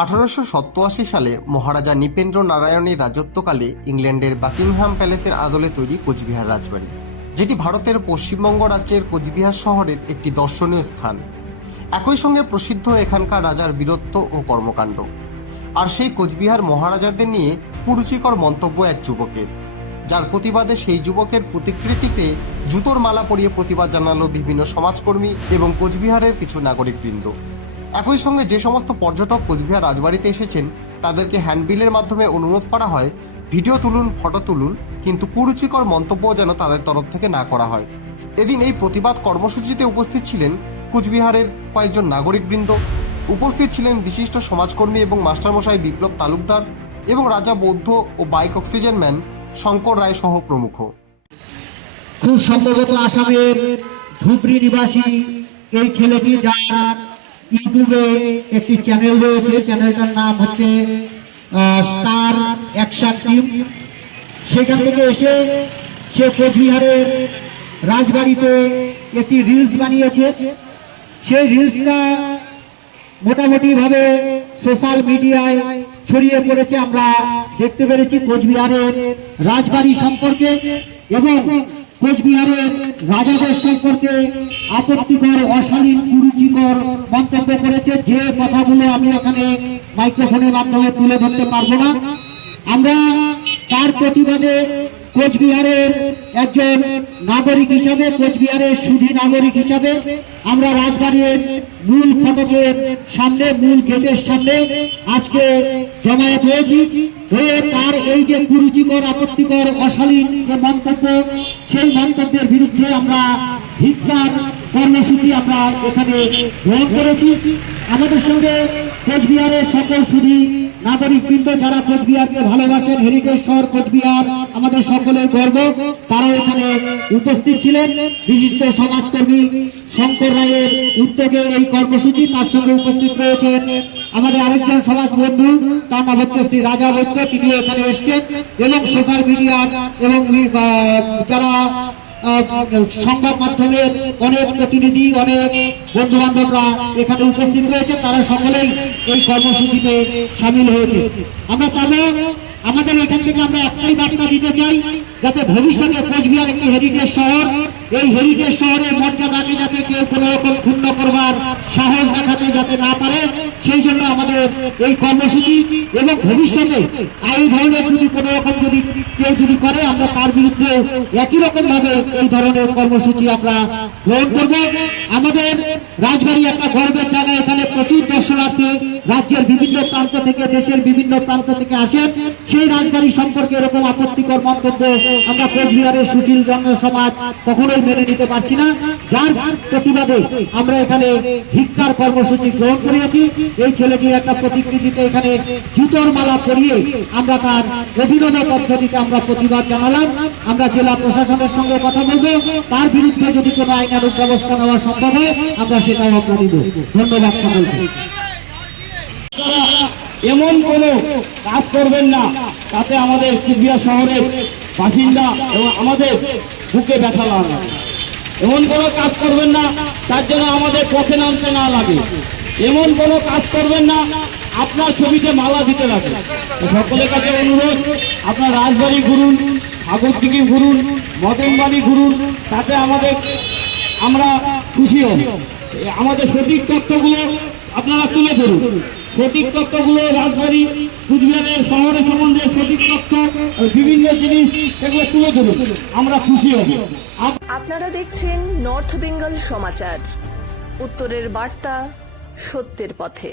আঠারোশো সালে মহারাজা নৃপেন্দ্র নারায়ণের রাজত্বকালে ইংল্যান্ডের বাকিংহাম প্যালেসের আদলে তৈরি কোচবিহার রাজবাড়ি, যেটি ভারতের পশ্চিমবঙ্গ রাজ্যের কোচবিহার শহরের একটি দর্শনীয় স্থান। একই সঙ্গে প্রসিদ্ধ এখানকার রাজার বীরত্ব ও কর্মকাণ্ড। আর সেই কোচবিহার মহারাজাদের নিয়ে কুরুচিকর মন্তব্য এক যুবকের, যার প্রতিবাদে সেই যুবকের প্রতিকৃতিতে জুতোর মালা পরিয়ে প্রতিবাদ জানালো বিভিন্ন সমাজকর্মী এবং কোচবিহারের কিছু নাগরিকবৃন্দ। একই সঙ্গে যে সমস্ত পর্যটক কোচবিহার রাজবাড়িতে এসেছেন, তাদেরকে হ্যান্ডবিলের মাধ্যমে অনুরোধ করা হয়, ভিডিও তুলুন, ফটো তুলুন, কিন্তু কুরুচিকর মন্তব্য যেন তাদের তরফ থেকে না করা হয়। এদিন এই প্রতিবাদ কর্মসূচিতে উপস্থিত ছিলেন কুচবিহারের কয়েকজন নাগরিকবৃন্দ। উপস্থিত ছিলেন বিশিষ্ট সমাজকর্মী এবং মাস্টারমশাই বিপ্লব তালুকদার এবং রাজা বৌদ্ধ ও bike oxygen man Shankar Roy সহ প্রমুখ। খুব সম্ভবত আসামের ধুবড়ি নিবাসী এই ছেলেটি যার ইউটিউবে একটি চ্যানেল রয়েছে, চ্যানেলটার নাম হচ্ছে স্টার অ্যাকশন টিম। সেখান থেকে এসে সে কোচবিহারের রাজবাড়িতে একটি রিলস বানিয়েছে। সেই রিলসটা মোটামুটিভাবে সোশ্যাল মিডিয়ায় ছড়িয়ে পড়েছে। আমরা দেখতে পেরেছি কোচবিহারের রাজবাড়ি সম্পর্কে এবং কোচবিহারের রাজাদের সম্পর্কে আপত্তিকর, অশালীন, কুরুচিকর মন্তব্য করেছে। যে কথাগুলো আমি এখানে মাইক্রোফোনের মাধ্যমে তুলে ধরতে পারব না। আমরা তার প্রতিবাদে কোচবিহারের একজন নাগরিক হিসাবে, কোচবিহারের সুধী নাগরিক হিসাবে আমরা রাজবাড়ির মূল ফটকের সামনে, মূল গেটের সামনে আজকে জমায়েত হয়েছি। হয়ে তার এই যে কুরুচিকর, আপত্তিকর, অশালীন যে মন্তব্য, সেই মন্তব্যের বিরুদ্ধে আমরা ধিক্কার কর্মসূচি আমরা এখানে গ্রহণ করেছি। আমাদের সঙ্গে কোচবিহারের সকল সুধী নাগরিকবৃন্দ যারা কোচবিহারকে ভালোবাসেন হেরিটেজ শহর কোচবিহার আমাদের সকলের গর্ব। তারা এখানে উপস্থিত ছিলেন। বিশিষ্ট সমাজকর্মী শঙ্কর রায়ের উদ্যোগে এই কর্মসূচি তার সঙ্গে উপস্থিত রয়েছেন আমাদের আরেকজন সমাজ বন্ধু, তার নাম হচ্ছে শ্রী রাজা বৈদ্য। তিনিও এখানে এসছেন এবং সোশ্যাল মিডিয়ার এবং যারা সংবাদ মাধ্যমের অনেক প্রতিনিধি, অনেক বন্ধু বান্ধবরা এখানে উপস্থিত রয়েছে তারা সকলেই এই কর্মসূচিতে সামিল হয়েছে। আমরা চাবো আমাদের এখান থেকে আমরা একটাই বার্তা দিতে চাই যাতে ভবিষ্যতে কোচবিহার একটি হেরিটেজ শহর, এই হেরিটেজ শহরের মর্যাদাকে যাতে কেউ কোনো রকম ক্ষুণ্ণ করবার সাহস দেখাতে যাতে না পারে, সেই জন্য আমাদের এই কর্মসূচি এবং ভবিষ্যতে এই ধরনের যদি কোনো রকম যদি কেউ যদি করে, আমরা তার বিরুদ্ধে একই রকম ভাবে এই ধরনের কর্মসূচি আমরা গ্রহণ করব। আমাদের রাজবাড়ি একটা গর্বের জায়গা, এখানে প্রচুর দর্শনার্থী রাজ্যের বিভিন্ন প্রান্ত থেকে, দেশের বিভিন্ন প্রান্ত থেকে আসেন। সেই রাজবাড়ি সম্পর্কে এরকম আপত্তিকর মন্তব্য আমরা কোচবিহারের সুশীল জন সমাজ কখনোই মেনে নিতে পারছি না। যার প্রতিবাদে আমরা এখানে ভিক্ষার কর্মসূচি গ্রহণ করিয়েছি। এই ছেলেটির একটা প্রতিকৃতিতে এখানে জুতোর মালা পরিয়ে আমরা তার অভিনব পদ্ধতিতে আমরা প্রতিবাদ জানালাম। আমরা জেলা প্রশাসনের সঙ্গে কথা বলব। তার বিরুদ্ধে যদি কোনো আইনানুক ব্যবস্থা নেওয়া সম্ভব হয়, আমরা সেটাও আমরা নিব। ধন্যবাদ সকলকে। এমন কোনো কাজ করবেন না তাতে আমাদের কুচবিহার শহরের বাসিন্দা এবং আমাদের বুকে ব্যথা লাগে। এমন কোনো কাজ করবেন না, তার জন্য আমাদের পথে নামতে না লাগে। এমন কোনো কাজ করবেন না, আপনার ছবিতে মালা দিতে লাগে। সকলের কাছে অনুরোধ, আপনার রাজবাড়ি ঘুরুন সাগরদিঘি ঘুরুন, মদনবাড়ি ঘুরুন, তাতে আমাদের আমরা খুশি হব। আমাদের সঠিক তথ্যগুলো আপনারা তুলে ধরুন। সঠিক তথ্যগুলো রাজবাড়ি, কুচবিহারের শহরের সম্বন্ধে সঠিক তথ্য বিভিন্ন জিনিস এগুলো তুলে ধরুন। আমরা খুশি হব। আপনারা দেখছেন নর্থ বেঙ্গল সমাচার। উত্তরের বার্তা সত্যের পথে।